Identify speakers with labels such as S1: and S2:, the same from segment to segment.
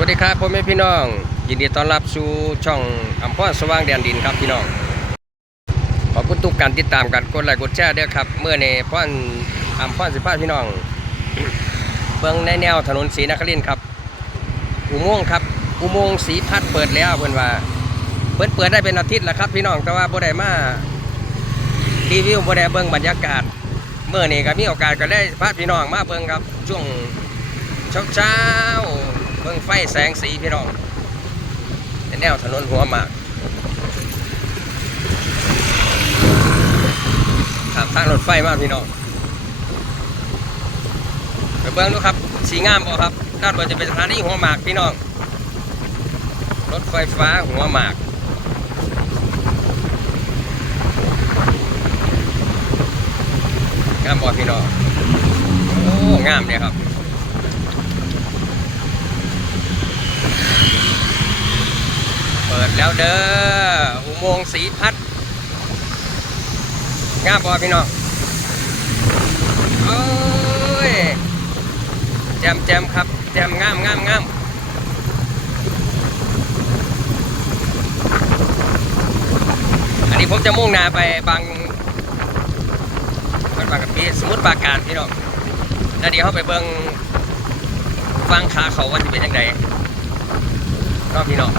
S1: วัสดีครับพ่อแม่พี่น้อง ยินดีต้อนรับสู่ช่องอัมพรสว่างแดนดินครับพี่น้อง ขอบคุณทุกการติดตามกันกดไลค์กดแชร์ด้วยครับ เมื่อในพ่อนอัมพรสิพาพี่น้อง เบื้องในแนวถนนศรีนครินครับ อุโมงค์ครับ อุโมงค์สีพัดเปิดแล้วเพิ่อนว่าเปิดเปิดได้เป็นอาทิตย์แล้วครับพี่น้องแต่ว่าบ่ได้มารีวิวบ่ได้เบิ่งบรรยากาศ เมื่อนี้ก็มีโอกาสก็ได้พาพี่น้องมาเบิ่งครับ ช่วงเช้าเช้า บิ่งไฟแสงสีพี่น้องเป็นแนวถนนหัวหมากข้ามทางรถไฟมากพี่น้องไปเบิ่งดูครับ สีงามบ่ครับด้านบนจะเป็นสถานีหัวหมากพี่น้อง รถไฟฟ้าหัวหมากงามบ่พี่น้อง โอ้ งามเนี่ยครับ เปิด แล้วเด้ออุโมงค์สีพัดงามบ่พี่น้องโอ้ยแจมแจมครับแจมงามงามงามอันนี้ผมจะมุ่งหน้าไปบางบางกับพี่สมมติปราการพี่น้องแล้วเดี๋ยวเขาไปเบิ่งฟังขาเขาว่าจะเป็นยังไงรอบพี่น้อง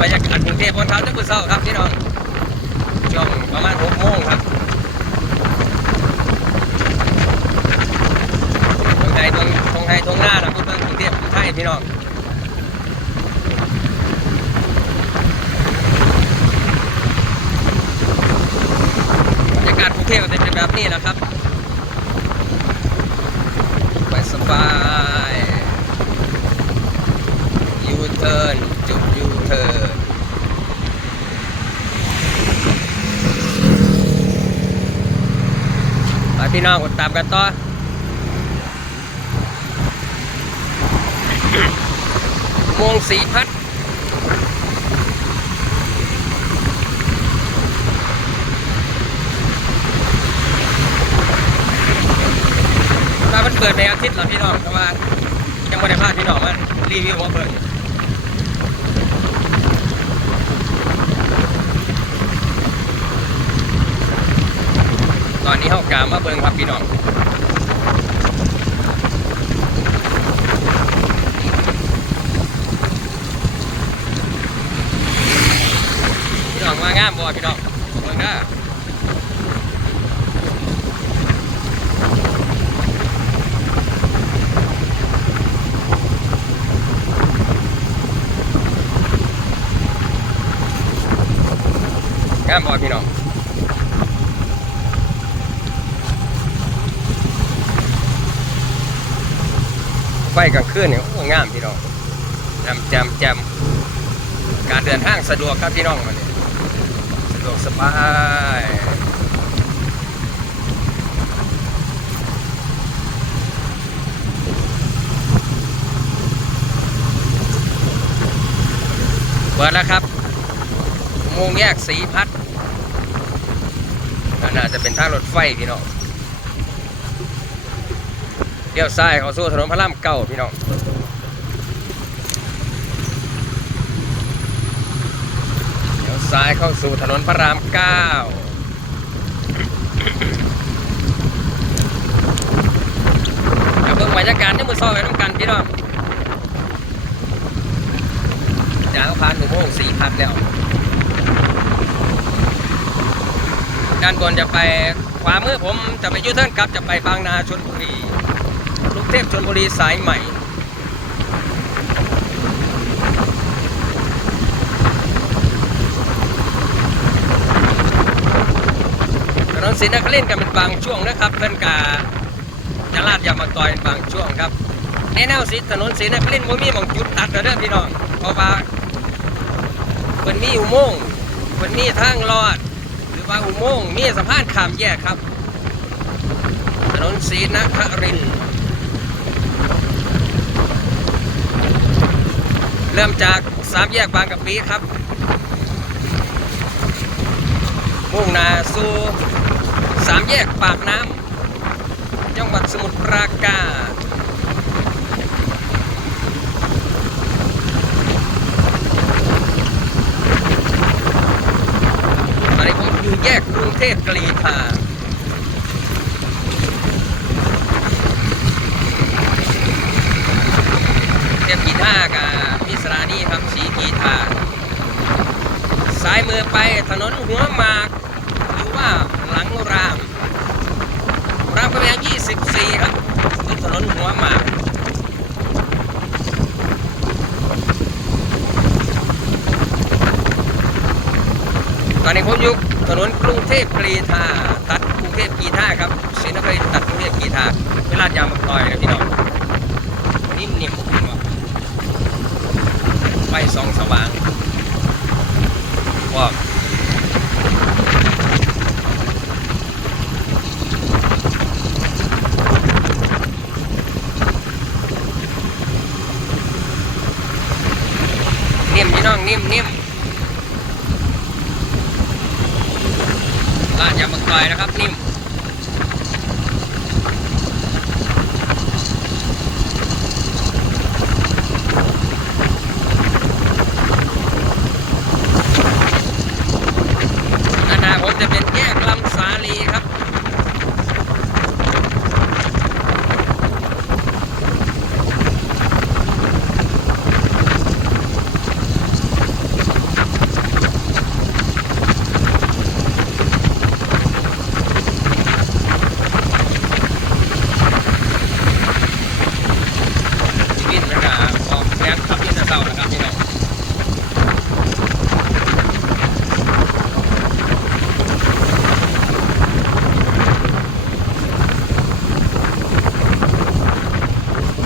S1: บรรยากาศกรุงเทพบนเช้าจะมือเช้าครับพี่น้องช่วงประมาณหกโมงครับตรงไทยตรงตรงไทยตรงหน้านะพูดเบิ่งกรุงเทพไทยพี่น้องบรรยากาศกรุงเทพก็จะเป็นแบบนี้แหละครับไปสบายยูเทิร์นจุดยูเทิร์นไป พี่น้องกดตามกันต่อมงสีพัดถ้ามันเปิดในอาทิตย์เหรอพี่น้องเพราะว่ายังไม่ได้พลาดพี่น้องมันรีวิวว่าเปิด ต อนนี้เขากามาเบิ่งครับพี่น้องพี่น้องมางามบ่พี่น้องเบิ่งนะงามบ่พี่น้อง ฟกลางคืนเนี่ยโอ้งามพี่น้องจำจำจำการเดินทางสะดวกครับพี่น้องมันเนี่ยสะดวกสบายเปิดแล้วครับอุโมงแยกสีพัดน่าจะเป็นทางรถไฟพี่น้อง ลี้ยวซ้ายเข้าสู่ถนนพระรามเก้าพี่น้องเลี้ยวซ้ายเข้าสู่ถนนพระรามเก้ากับเบิ่งบรรยากาศในมือซอยไปน้ำกันพี่น้องจากผ่านหนึ่งโมงสี่พันแล้วด้านบนจะไปขวามือผมจะไปยูเทิร์นกลับจะไปบางนาชนบุรี กรุงเทพชลบุรีสายใหม่ถนนศรีนครินทร์กันเป็นบางช่วงนะครับเพื่อนกาจะลาดยางมาตอยบางช่วงครับในแนวสีถนนศรีนครินทร์บ่มีมองจุดตัดกับเด้อพี่น้องเพราะว่าเพิ่นมีอุโมงค์เพิ่นมีทางลอด หรือว่าอุโมงค์มีสะพานข้ามแยกครับถนนศรีนครินทร์ เริ่มจากสามแยกบางกะปีครับ มุ่งนาสู่สามแยกปากน้ำจังหวัดสมุทรปราการตอนนี้ผมอยู่แยกกรุงเทพกรีธา อไปถนนหัวหมาก หรือว่าหลังราม รามคำแหง24 ครับถนนหัวหมากตอนนี้ผมอยู่ถนนกรุงเทพกรีฑาตัดกรุงเทพกีท่าครับศรีนครินทร์ตัดกรุงเทพกีท่าเวลาดยามาปล่อยนะพี่น้องนิ่มๆผมว่าไฟสองสว่างว่านิ่มพี่น้องนิ่มนิ่ม ลาดยางมะกอยนะครับนิ่มอนาคตจะเป็นแยกลำสาลีครับ ชีวิตมันก็ออกแนวขับที่จะเศร้านะครับพี่น้อง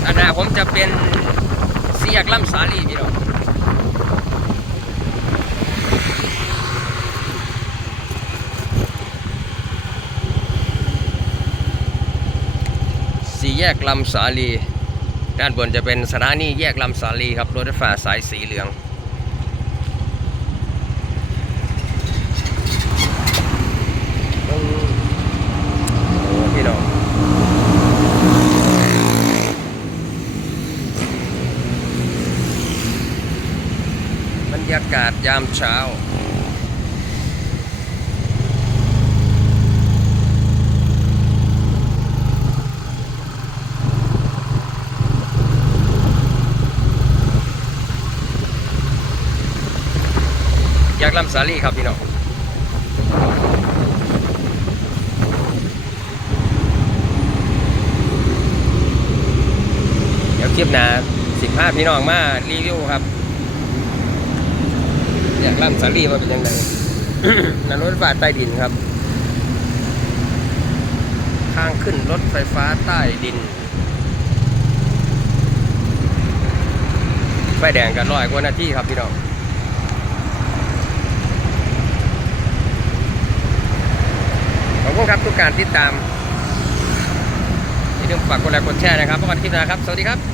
S1: อันหน้าผม จะเป็นเสียกล่ำสาลีพี่น้องสี่แยกลำสาลีด้านบนจะเป็นสถานีแยกลำสาลีครับรถไฟฟ้าสายสีเหลืองพี่น้องบรร ยามเช้าแยากลำสาลีครับพี่น้องเดี๋ยวคลิปหนาสิบห้าพี่น้องมารีวิวครับ แยกลำสาลีว่าเป็นยังไงนั่นรถไฟฟ้าใต้ดินครับ ทางขึ้นรถไฟฟ้าใต้ดิน ไฟแดงกันร้อยกว่านาทีครับพี่น้องขอบคุณครับทุกการติดตามอย่าลืมฝากกดไลค์กดแชร์นะครับพบกันคลิปหน้าครับ สวัสดีครับ